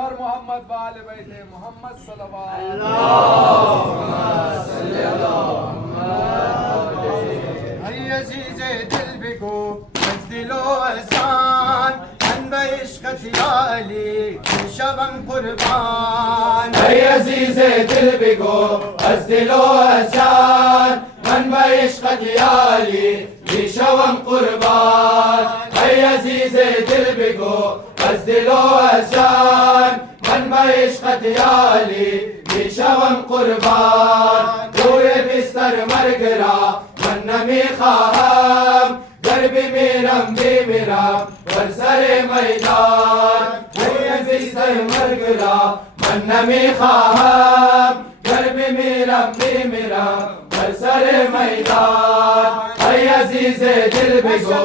और मोहम्मद वाले बैठे मोहम्मद अज़ीज़े दिल बिगो दिलो असान इश्क़त या अली शबम कुर्बान अज़ीज़े दिल बिगो दिलो असान इश्क़त या अली शबम कुर्बान अज़ीज़े दिल बिगो दिलो असान इश्क़त या अली शबम कुर्बान रोए बिस्तर मर गिरा मन में ख़ाहम गर्बी मेरम बेमेरम बरसरे मैदान रोए बिस्तर मर गिरा मन में ख़ाहम गर्बी मेरम बेमेरम बरसरे मैदान अज़ीज़े दिल बिगो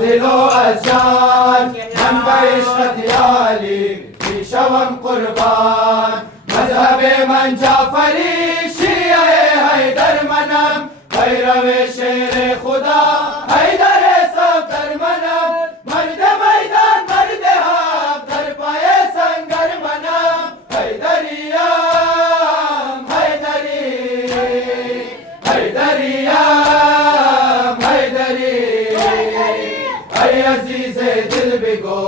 दिलो असान इश्क़त या अली शबम कुर्बान मज़हबे मन जाफरी शियाए हैदर मनम पैरवे शेरे खुदा हैदर सफदर मनम मर्द मैदान मर्द हाक दर पाए संगर मनम हैदरियाम हैदरी हैदरियाम हैदरी अज़ीज़े दिल बिगो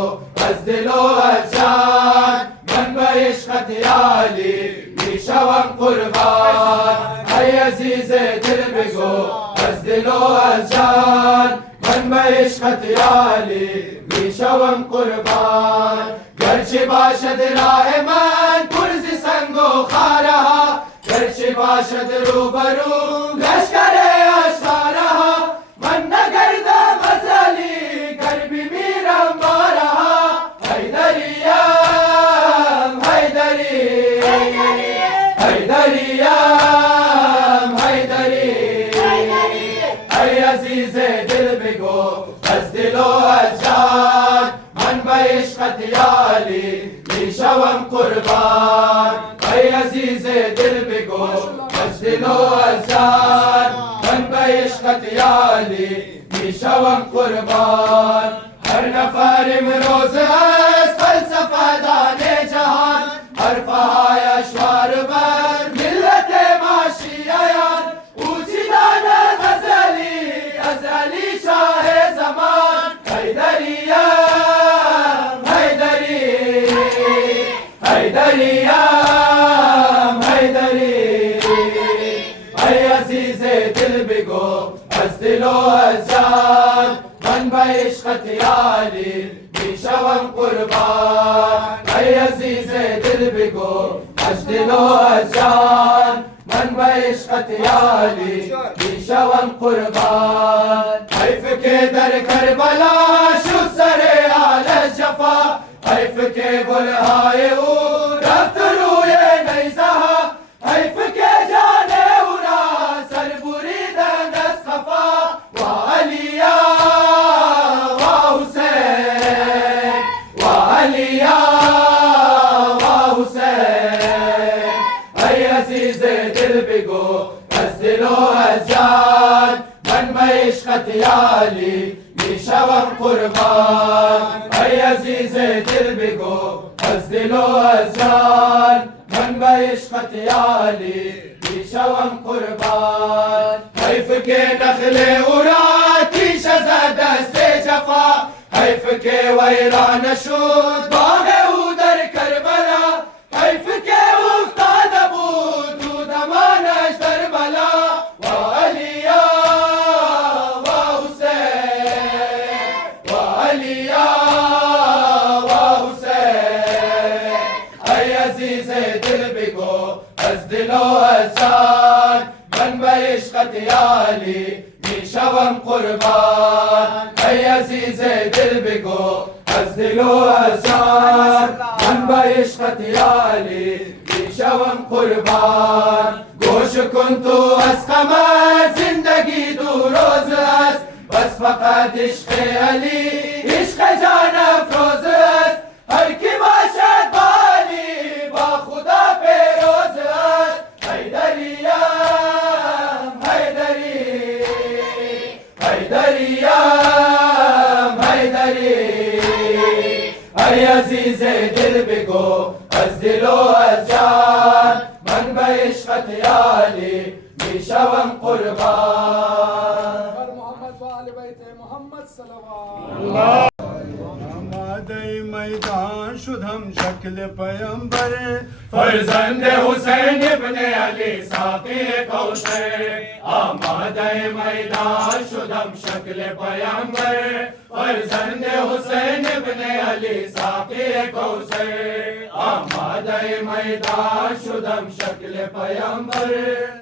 दिलो असान इश्क़त या अली शबम कुर्बान अज़ीज़े दिल बिगो दिलो असान इश्क़त या अली शबम कुर्बान गर्चे बाशद राह मन पुरज़ संगो खारहा गर्चे बाशद रूबरू लश्करे आशा रहा मन नगरदा मज़ली गर्बी मीरम बारहा हैदरियाम हैदरी हैदरियाम हैदरी अज़ीज़े दिल बिगो दिलो असान इश्क़त या अली शबम कुर्बान अज़ीज़े दिल बिगो दिलो असान इश्क़त या अली शबम कुर्बान हर नफर इमरोज़ फ़लसफ़ा दाने जहान हर फ़हाय अशवार बर मिल्लत माशी अयान ऊँची दाना अज़ली शाह ज़मान हैदरियाम हैदरी हैदरियाम हैदरी अज़ीज़े दिल बिगो दिलो असान इश्क़त या अली शबम कुर्बान अज़ीज़े दिल बिगो दिलो असान इश्क़त या अली शबम कुर्बान हैफ के दर करबला शुभ सरे आले जफा हैफ के बुलहाए ऊ रफ्त रूए नहीं सहा हैफ के जाने उरा सरबुरी दंगस खफा वाह अलिया वाह हुसैन वाह अलिया वाह हुसैन अज़ीज़े दिल बिगो दिलो असान इश्क़त या अली शबम कुर्बान अज़ीज़े दिल बिगो दिलो असान इश्क़त या अली शबम कुर्बान हैफ के नखले उराती के वैरान शुद बाग उदर करबला कैफ के उस्ताद अबू दूद मानश करबला वा अलिया वा हुसैन वा अलिया वा हुसैन ऐ अजीज दिल बिगो अज दिलो अजान बन इश्क़त याली शवम कुर्बान ऐ अजीज दिल बिगो अज दिलो अजान बन इश्क़त याली शवम कुर्बान गोश कुंतु अस कमर जिंदगी दू रोज अस बस फकत इश्क़ अली इश्क़ जान अफरोज अस हर की बाशत बाली बा खुदा पे रोज अस हैदरिया ऐ अजीज दिल बिगो अज दिलो अजान मन इश्क़त याली शवम कुर्बान पर मोहम्मद वाले बैत मोहम्मद सल्लल्लाहु आमादे मैदान शुद्धम शक्ल पैगंबर फर्जंद हुसैन इब्ने अली साक़ी कौसर आमादे मैदान शुद्धम शक्ल पैगंबर फर्जंद हुसैन इब्ने अली साक़ी कौसर आमादे मैदान शुद्धम शक्ल पैगंबर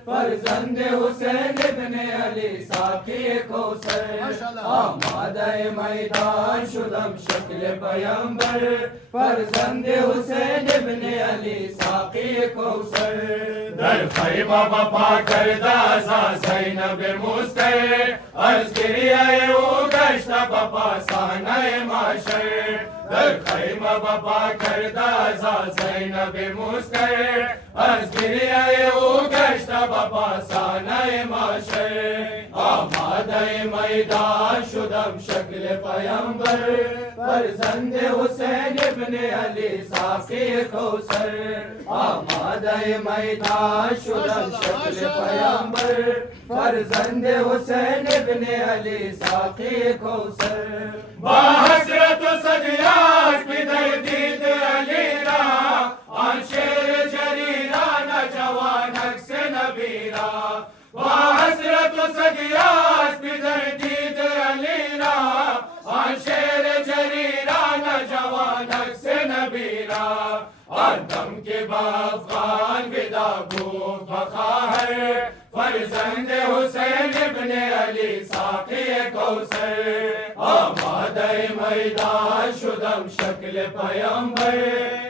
फर्जंद हुसैन इब्ने अली साक़ी कौसर आमादे मैदान शुद्धम शक्ल पैगंबर फर्जंद हुसैन इब्ने अली साक़ी कौसर दर खैमा बपा करदा सा ज़ैनब मुस्तर अर्ज़ किरियाए ओ गश्त बपा सानाए माशर दर खैमा बपा करदा सा ज़ैनब मुस्तर अर्ज़ किरियाए ओ गश्त बपा सानाए माशर आमादे मैदान शुद्धम शक्ल पैगंबर फर्जंद हुसैन इब्ने अली साक़ी कौसर आमादे मैदान शुद्धम शक्ल पैगंबर फर्जंद हुसैन इब्ने अली साक़ी कौसर बाहसरत सदियास बिदर दीद अली रा आन शेर जरीरा न जवान अक्स नबीरा बाहसरत सदियास बिदर दीद अली रा आन शेर जरीरा न जवान अक्स नबीरा आदम के बाफ़ान विदा गो बखार फर्जंद हुसैन इब्ने अली साक़ी कौसर आमादे मैदान शुद्धम शक्ल पैगंबर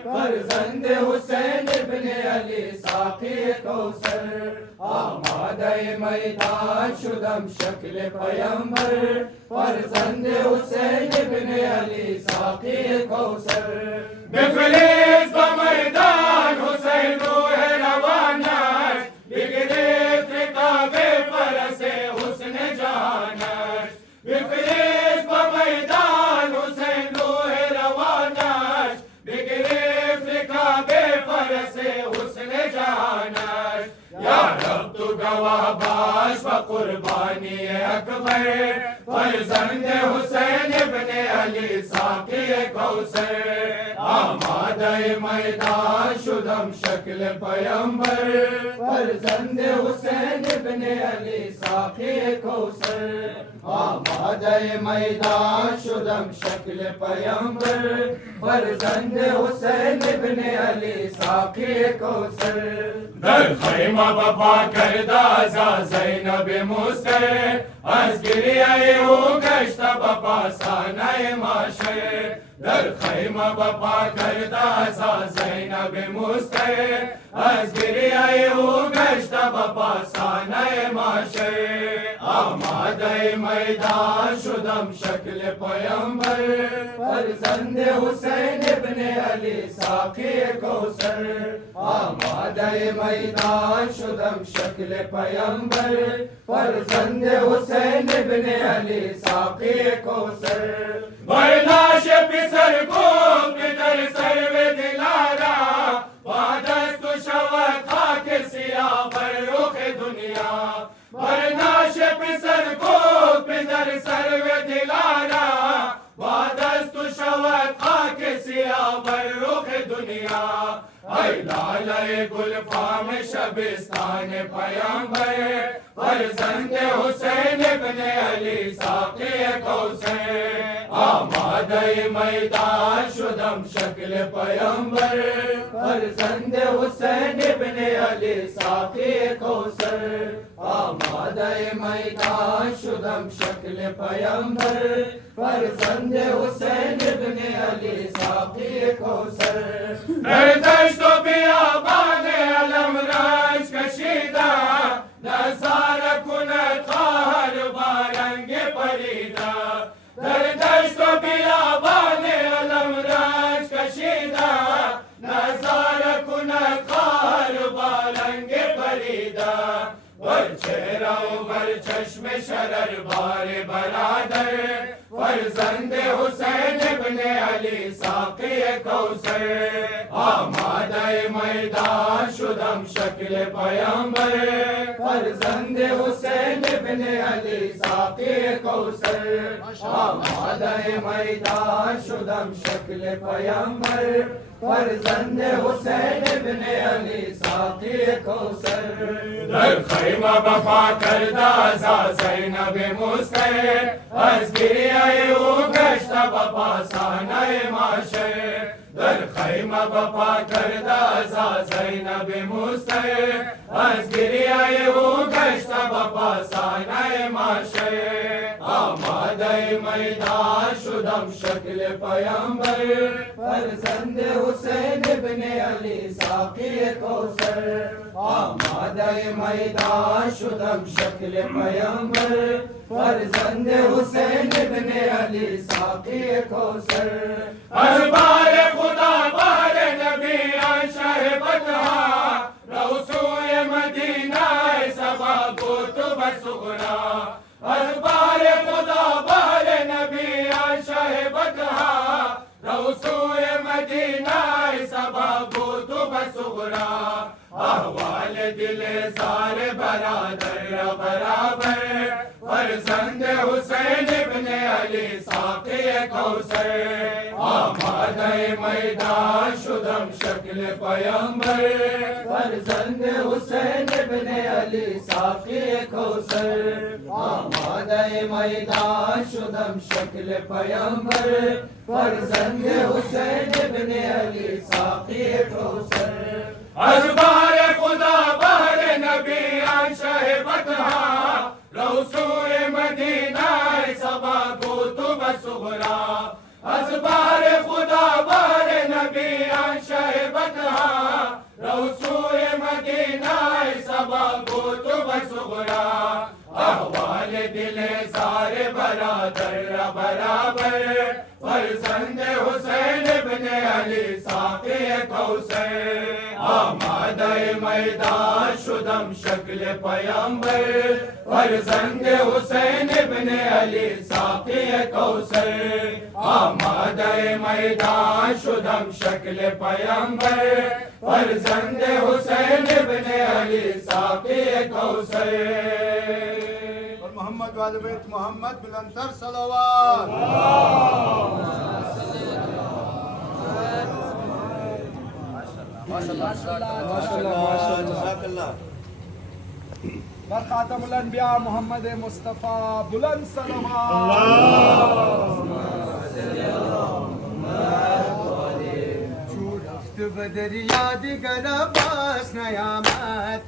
फर्जंद हुसैन इब्ने अली साक़ी कौसर आमादे मैदान शुद्धम शक्ल पैगंबर फर्जंद हुसैन इब्ने अली साक़ी कौसर बिफलिस मैदान हुसैन है रवाना बिगड़े फिका बेफरसे हुस्न जानश बिफलिस मैदान हुसैन है रवाना बिगड़े फिका बेफरसे हुस्न जानश या रब तू गवाह बाश व कुर्बानी अकबर फर्जंद हुसैन इब्ने अली साक़ी कौसर आमादे मैदान शुद्धम शक्ल पैगंबर फर्जंद हुसैन इब्ने अली साक़ी कौसर आमादे मैदान शुद्धम शक्ल पैगंबर फर्जंद हुसैन इब्ने अली साक़ी कौसर दर खैमा बपा करदा सा ज़ैनब मुस्तर अर्ज़ किरियाए ओ गश्त बपा सानाए माशर दर खैमा बपा करदा सा ज़ैनब मुस्तर अर्ज़ किरियाए ओ गश्त बपा सानाए माशर आमादे मैदान शुद्धम शक्ल पैगंबर फर्जंद हुसैन इब्ने अली साक़ी कौसर आमादे मैदान शुद्धम शक्ल पैगंबर फर्जंद हुसैन इब्ने अली साक़ी कौसर बरनाश पिसर को पितर सर्वे दिलारा वादस्त शवत खाक सिया पर रुख दुनिया बरनाश पिसर को पितर सर्वे दिलारा वादस्त शान पैगंबर फर्जंद हुसैन इब्ने अली साक़ी कौसर आमादे मैदान शुदम शक्ल पैगंबर फर्जंद हुसैन इब्ने अली साक़ी कौसर आमादे मैदान शुदम शक्ल पैगंबर फर्जंद हुसैन इब्ने अली साक़ी कौसर दश्त व बियाबान अलम राज कशीदा नज़ारा कुनत ख़ाहर बारंग परीदा दश्त व बियाबान अलम राज कशीदा नज़ारा कुनत ख़ाहर बारंग परीदा बर चेहरा बर चश्मे शरर बारे बरादर फर्जंद हुसैन इब्ने अली साक़ी कौसर आमादे मैदान शुदम शक्ल पैगंबर फर्जंद हुसैन इब्ने अली साक़ी कौसर आमादे मैदान शुदम शक्ल पैगंबर फर्जंद हुसैन इब्ने अली साक़ी कौसर दर खैमा बपा करदा जा ज़ैनब मुस्तर अज़गिरियाए ओ गश्ता बपा सानाए माशर दर खैमा बपा करदा जा ज़ैनब मुस्तर अज़गिरियाए ओ गश्ता बपा सानाए माशर आमादे मैदान शुदम शक्ल पैगंबर फर्जंद हुसैन इब्ने अली साक़ी कौसर आमादे मैदान शुदम शक्ल पैगंबर फर्जंद हुसैन इब्ने अली साक़ी कौसर अज़बार खुदा बार नबी शाह बतहा रसूए मदीना सबा कुतुब सुगरा अज़बार खुदा बार नबी शाह बतहा रसूए मदीना सबा कुतुब सुगरा अहवाल दिले ज़ार बरादर बराबर फर्जंद हुसैन इब्ने अली साक़ी कौसर आमादे मैदान शुदम शक्ल पैगंबर फर्जंद हुसैन इब्ने अली साक़ी कौसर आमादे मैदान शुदम शक्ल पैगंबर फर्जंद हुसैन इब्ने अली साक़ी कौसर अज़बार खुदा बार नबी शाह बतहा रसूए मदीना सबा कुतुब सुगरा अज़बार खुदा बार नबी शाह बतहा रसूए मदीना सबा कुतुब सुगरा अहवाल दिले ज़ार बरादर बराबर फर्जंद हुसैन इब्ने अली साक़ी कौसर आमादे मैदान शुदम शक्ल पैगंबर फर्जंद हुसैन इब्ने अली साक़ी कौसर आमादे मैदान शुदम शक्ल पैगंबर फर्जंद हुसैन इब्ने अली साक़ी कौसर मोहम्मद वाले बैत मोहम्मद बुलंदतर सलावत बर खातमुल अंबिया मोहम्मद मुस्तफ़ा बुलंद सलावत बदरिया दिगर अब्बास नयामत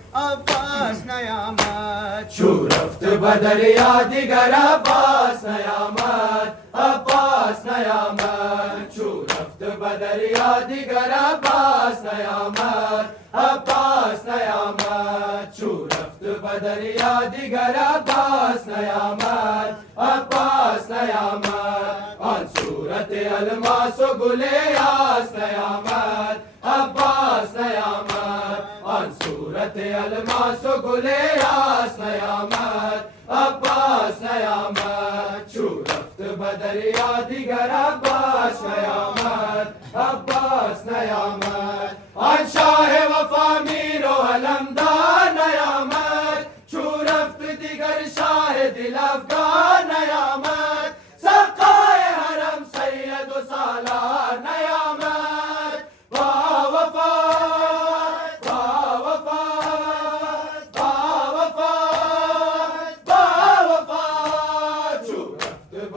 शूरफ्त बदरिया दिगर अब्बास नयामत अब्बास नयामत शूरफ्त बदरिया दिगर अब्बास नयामत अब्बास नयामत शूरफ्त बदरिया दिगर अब्बास नयामत अब्बास नयामत अन सूरत अलमास गुले यास नयामत अब्बास नयामत अन सूरत अलमास गुले यास नयामत अब्बास नयामत शूरफ्त बदरिया दिगर अब्बास नयामत अब्बास नयामत अन शाह वफा मीरो अलमदार नयामत शूरफ्त दिगर शाह दिल अफगान नयामत सक़ाए हरम सैयद सालार नयामत वा वफा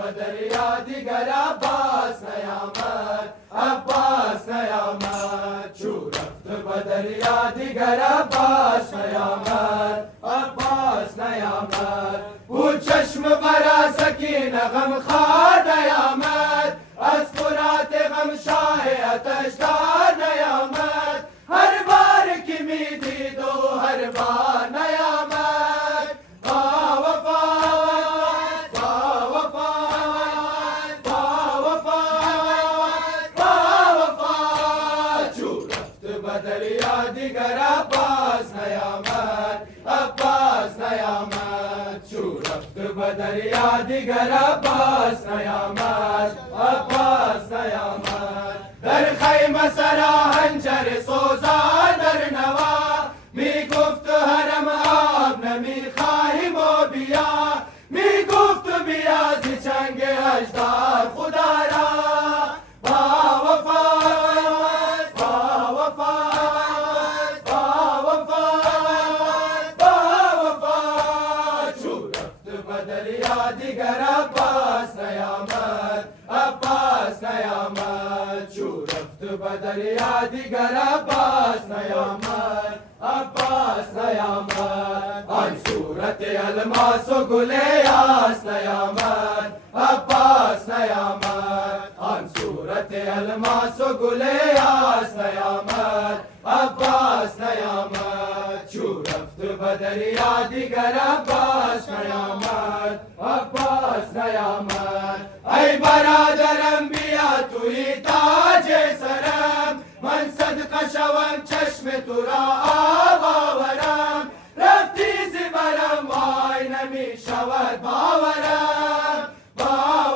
बदर यादिगर अब्बास नयामत अब्बास नयामत छू रफ्त बदर यादिगर अब्बास नयामत अब्बास नयामत वो चश्म बरा सकीन गम खार नयामत अस्फुरात गम शाह अतशदार नयामत हर बार की मीदी दो हर बार नयामत बावफात बावफात बावफात बावफात छू रफ्त बदर यादिगर अब्बास नयामत अब्बास नयामत छू रफ्त बदर यादिगर अब्बास नयामत अब्बास नयामत در خیمه سرا هنجر سوزان در نوا می گفت حرم آب نمی خواهیم و بیا می گفت بیا زی چنگ اجدار خدا را با وفات با وفات با وفات با وفات چو رفت بدر یادگر عباس نیامد عباس نیامد چو رفت بدر یادگر عباس نیامد عباس نیامد آن صورت الماس و گل یاس نیامد عباس نیامد آن صورت الماس و گل یاس نیامد عباس نیامد چو رفت بدر یادگر عباس نیامد عباس نیامد ای برادرم بیا توی تاج سرم من صدقه شوم چشم تو را آب آورم رفتی زبرم وای نمی شود باورم با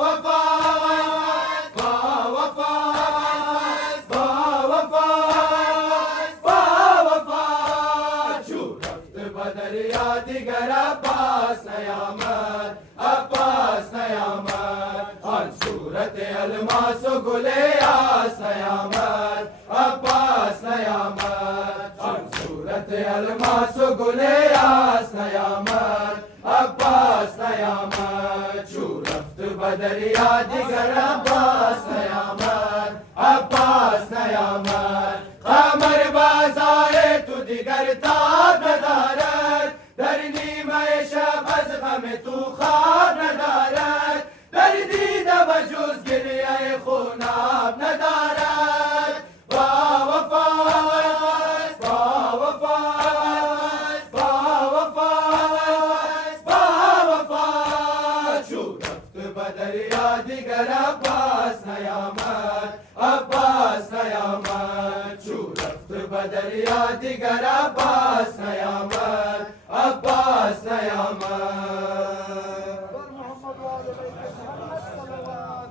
وفات با وفات با وفات با وفات چو رفت بدر یادگر عباس نیامد عباس نیامد آن صورت الماس و گل یاس نیامد عباس نیامد آن صورت الماس و گل یاس نیامد عباس نیامد چو رفت بدر یادگر عباس نیامد عباس نیامد قمر بازای تو دیگر تاب ندارد در نیمه شب از غم تو خواب ندارد در دیده بجز گریه خوناب ندارد با وفات با وفات با وفات با وفات چو رفت بدر یادگر عباس نیامد عباس نیامد چو رفت بدر یادگر عباس نیامد عباس نیامد محمد و آل بیت محمد صلوات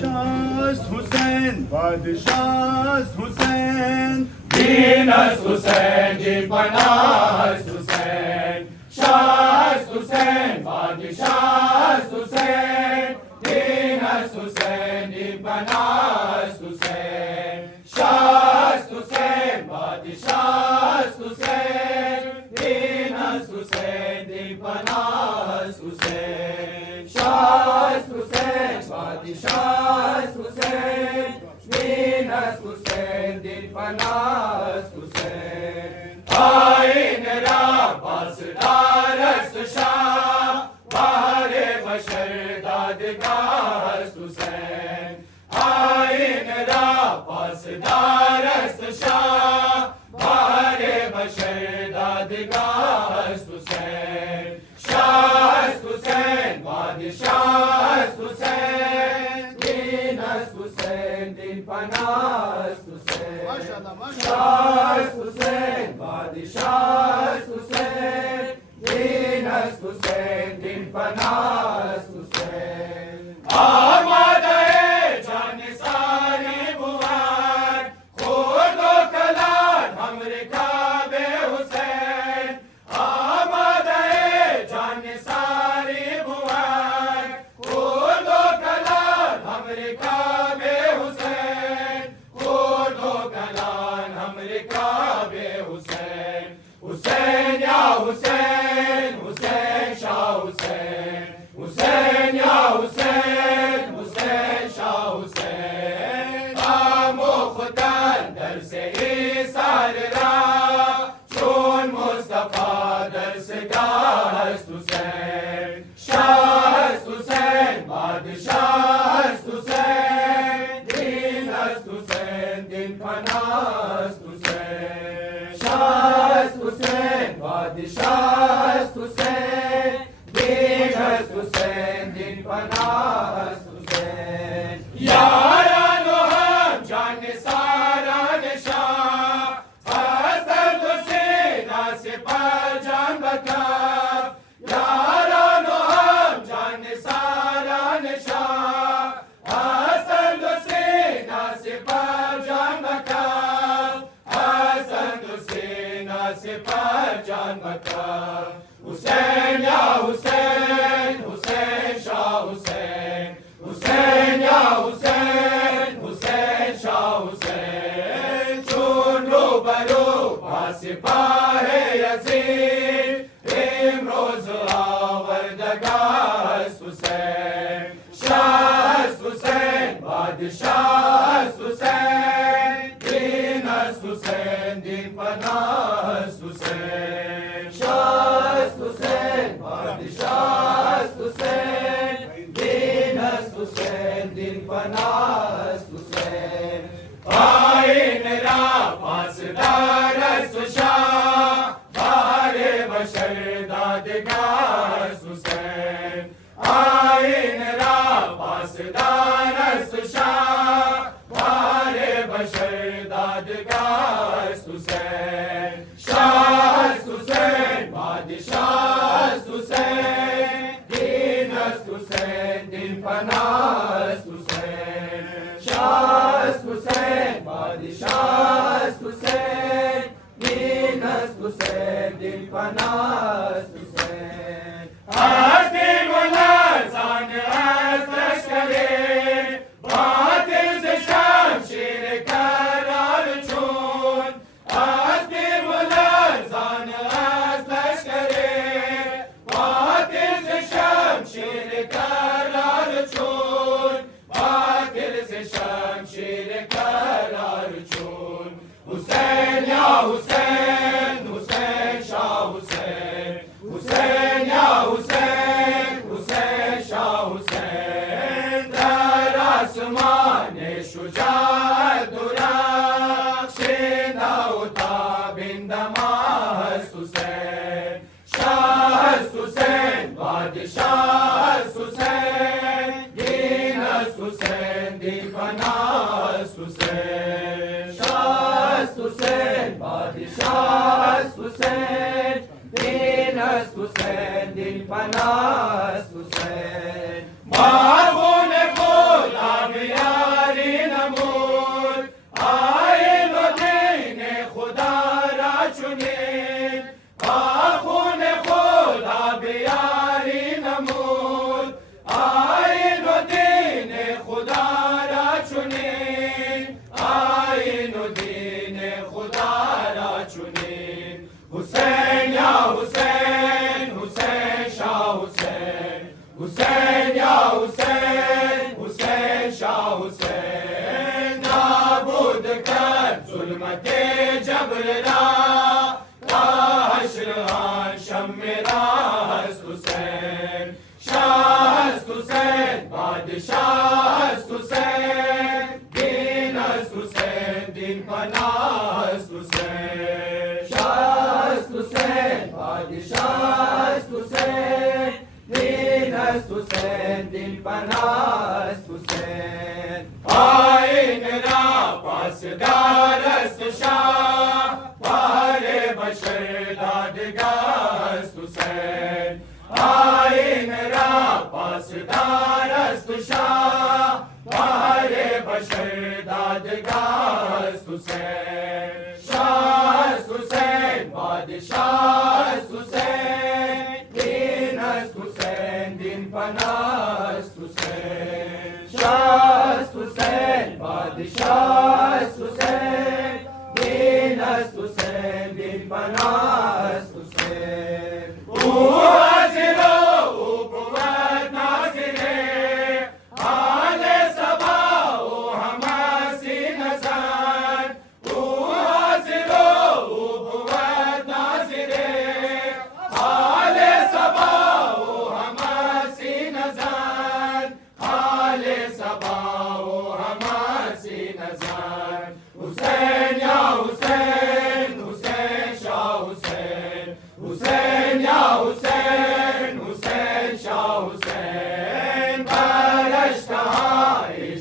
شاست حسین بادشاہ حسین دین است حسین جی پناه است حسین شاه است حسین بادشاه است حسین دین است حسین جی پناه است حسین شاه است حسین بادشاه است حسین دین است حسین جی پناه است حسین شاه است حسین بادشاه است حسین دین است حسین دین پناه است حسین آیین را پاسدار است شاه بهر بشر دادگاه است حسین آیین را پاسدار است شاه بهر بشر دادگاه است حسین شاه است حسین بادشاه است حسین دین است حسین دین پناه است حسین ماشاءالله ماشاءالله شاه است حسین بادشاه است حسین دین است حسین دین پناه است حسین آماده جان ساری بود خود و کلان همر کعب حسین آماده جان ساری بود خود و کلان همر کعب حسین خود و کلان همر کعب حسین حسین یا حسین حسین हुसैन या हुसैन, हुसैन शाह हुसैन, हुसैन या हुसैन, हुसैन शाह हुसैन। दर आसमान शुजाअत दुराख शिंदा बिंदमास हुसैन। शाह हुसैन बादशाह हुसैन, दीनस हुसैन दिन पनास हुसैन। शाह हुसैन बादशाह हुसैन, दीनस हुसैन दिन पनास हुसैन। मागून खोला बियारी नमूद, आइन दीन खुदा रा चुने। मागून खोला बियारी नमूद, आइन दीन खुदा रा चुने। आइन दीन खुदा रा चुने। हुसैन या हुसैन, हुसैन शाह हुसैन, हुसैन या हुसैन, हुसैन शाह हुसैन। नाबूद कर जुल्मते जबर रा, हश्र आन शम्मे रास हुसैन। शाह हुसैन बादशाह हुसैन, दीनस हुसैन दिन पनास हुसैन। शाह हुसैन बादशाह हुसैन, दीनस हुसैन दिन पनास हुसैन। आइन रा पासदारस शाह, पारे बशर दादगास हुसैन। आइन रा पासदारस शाह, पारे बशर दादगास हुसैन। शाह हुसैन बादशाह हुसैन, दीनस हुसैन दिन पनास हुसैन। शाह हुसैन बादशाह हुसैन, दीनस हुसैन दिन पनास हुसैन। हाजिरो उपवत नाज़िरे, आले सबा ओ हमासी नज़र। हाजिरो उपवत नाज़िरे, आले सबा ओ हमासी नज़र। आले सबा ओ हमासी नज़र। हुसैन या हुसैन, हुसैन शाह हुसैन, हुसैन या हुसैन, हुसैन शाह हुसैन। बारश कहाँ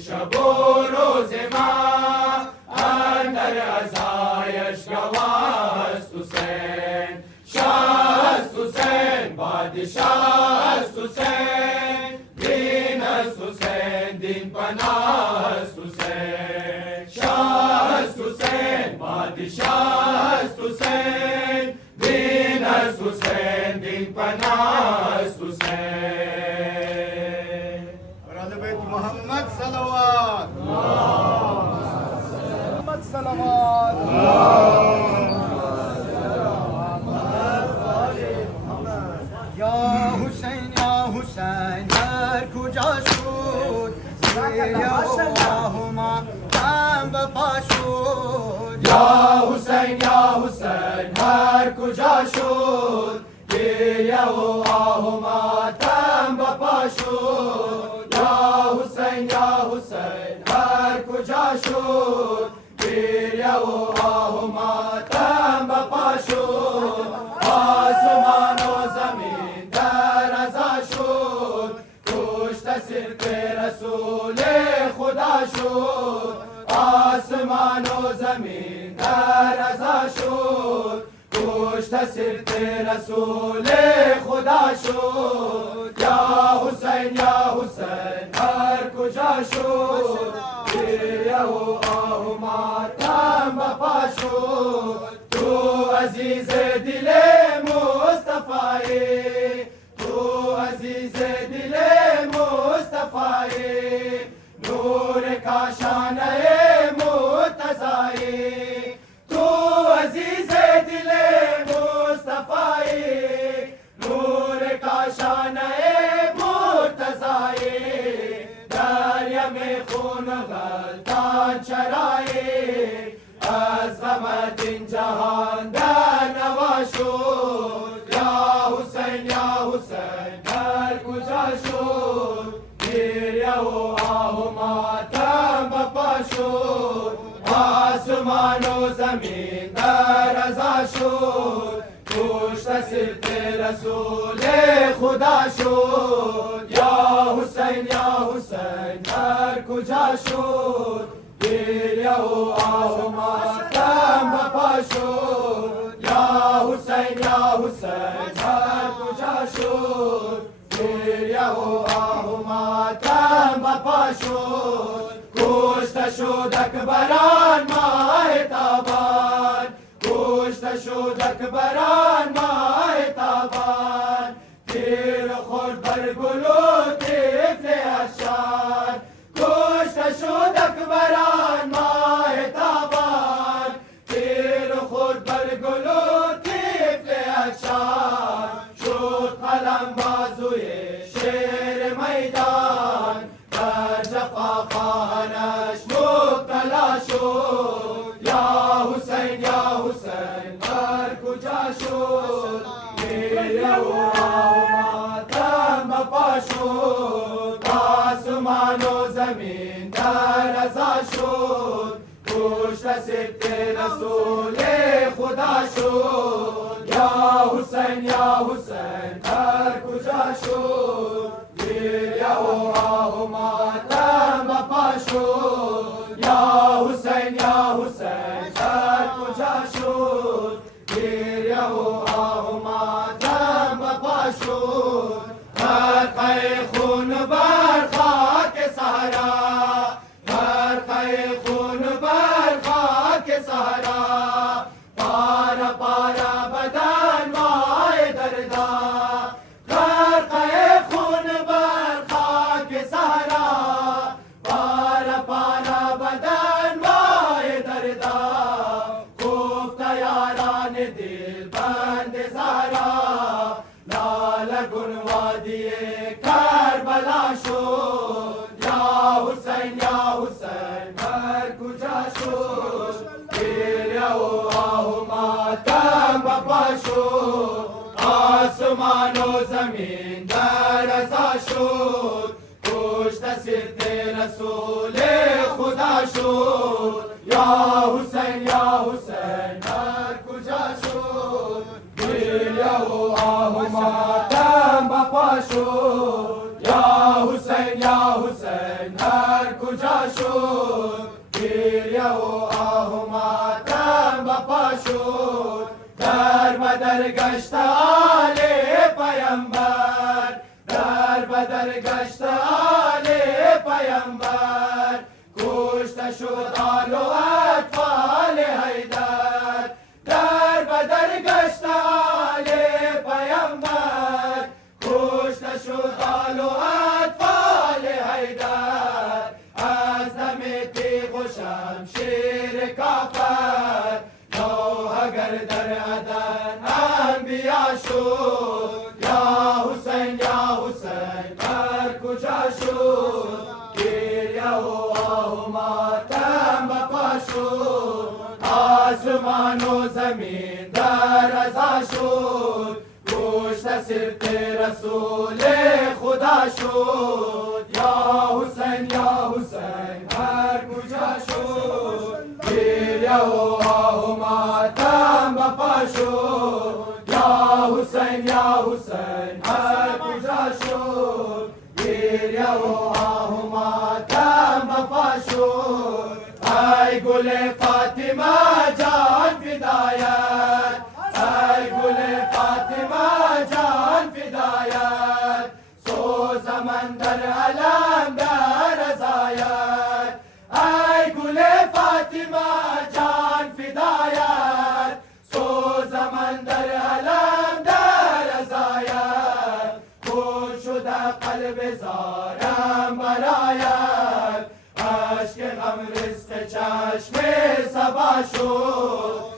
शबो रोज़े माँ, अंदर अज़ायश गवास हुसैन। शाह हुसैन बादशाह हुसैन, दीनस हुसैन दिन पनास हुसैन। शाह हुसैन बादशाह हुसैन, दीनस हुसैन दिन पनास हुसैन। और अहले बैत मोहम्मद सलवात। मोहम्मद सलवात। या हुसैन हर कुजा शूद, यहुमा हम बपाशूद। या हुसैन हर कुजा शूद, ये यहुमा तम बपाशूद। या हुसैन हर कुजा शूद, ये यहुमा तम बपाशूद। आसमान व ज़मीन दर अज़ा शूद, कुश्त सिर्फ रसूल खुदा शूद। आसमान व ज़मीन दर अज़ा शूद, कुश्त सिर्फ रसूल खुदा शूद। या हुसैन हर कुजा शूद, यहुमा तम बपाशूद। तू अजीज दिले मुस्तफाए, तू अजीज दिले मुस्तफाए। नूर का शान-ए मुर्तज़ाए, तू अजीज दिले मुस्तफाए। नूर का शान-ए मुर्तज़ाए, दरिया में खून गलता चराए। अज़मत خدا شد گریه و آه و ماتم بپا شد آسمان و زمین در رضا شد کشته سبت رسول خدا شد یا حسین در کجا شد گریه و آه و ماتم بپا شد یا حسین در کجا شد گریه و آه و ماتم بپا شد کشته شد اکبران ماه تابان کشته شد اکبران ماه تابان تیر خورد بر گل و طفل افشان کشته شد اکبران ماه تابان تیر خورد بر گل و طفل افشان شد قلم بازوی شیر میدان در جفا خواهنش مبتلا شد یا حسین در کجا شد گریه و ماتم بپا شد آسمان و زمین در رضا شد کشته سبت رسول خدا شد یا حسین در کجا شد گریه و آه و ماتم بپا شد یا حسین در کجا شد گریه و آه و ماتم بپا شد غرقه خون بر خاک صحرا غرقه خون بر خاک صحرا پارا پارا بدن مای دردا غرقه خون بر خاک صحرا پارا پارا بدن مای دردا خفته یاران دل بند زهرا لاله گون وادی کربلا شد یا حسین در کجا شد گریه و آه و ماتم بپا شد آسمان و زمین در رضا شد کشته سبت رسول خدا شد یا حسین در کجا شد گریه و آه و ماتم بپا شد یا حسین در کجا شد گریه و آه و ماتم بپا شد در بدر گشت آل پیامبر در بدر گشت آل پیامبر کشته شد آل و اطفال حیدر در بدر گشت آل پیامبر کشته شد آل و اطفال حیدر از دم تیغ و شمشیر کافر نوح اگر در عدن انبیا شد یا حسین در کجا شد گریه و آه و ماتم بپا شد آسمان و زمین در رضا شد کشته سبت رسول خدا شد یا حسین در کجا شد گریه و آه و ماتم بپا شد یا حسین در کجا شد گریه و آه و ماتم بپا شد ای گل فاطمه جان فدایت ای گل فاطمه جان فدایت سوزم در علم در رضایت ای گل فاطمه جان فدایت سوزم در علم در رضایت خود شده قلب زارم برایت عشق غم رزق چشم سبا شد